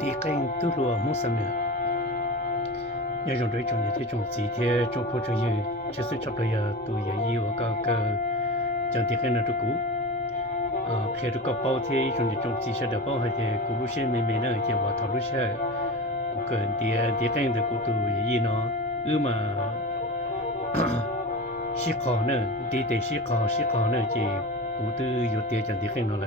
地根都落木上面，要用这种的这种几天种破出去，其实差不多要都也有个将地根的这股，开这个包天一种的种几下的包还的咕噜线妹妹呢，就我讨论下，个地根的股都也有呢，嘛。西考呢，地西考呢，就古都有点讲地很多了。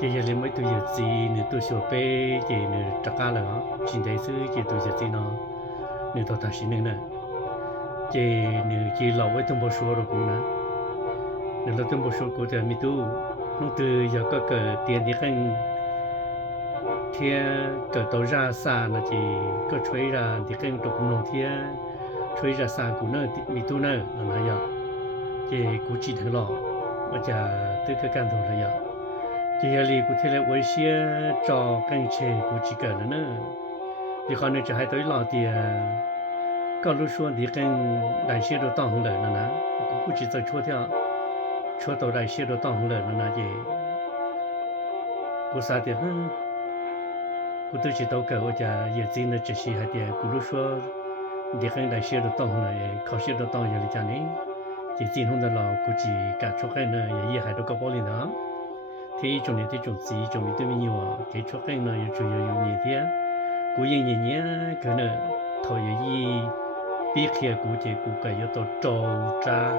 这些人们都有自你都小辈，这你大家了啊，现在是这都是这呢，你到他心里呢，这你这老外都不说了过呢，你老都不说过的，你都弄得有个点地很，天个到热啥那这个吹热地很都不弄天。吹着山谷呢，米都呢，那样，这估计头了，我家这个干头了呀。这些里估计来我些找跟前估计个了呢，你看呢，这还对老的，高路说你跟那些都当红了呢，估计在车到那些都当红了呢，这，估啥的很，估都知道个我家也真的这些还的，咕噜说。地很那些都当了，考试都当有的家呢，这今后的了估计干出来呢也还都搞不了呢。这种的这种自己种的都没有啊，给出来呢也主要有年天，过年可能头一别开估计估计要到周扎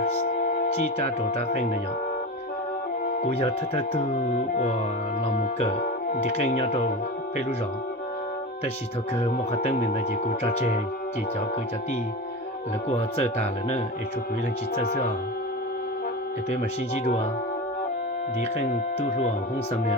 几扎周扎很那样，估要他都我老母个，地很要到北路上。但是他个莫等明的结果抓这结交个家的，如果走大了呢，也出归人去走走啊，也别嘛星期六啊，你很都路红上面。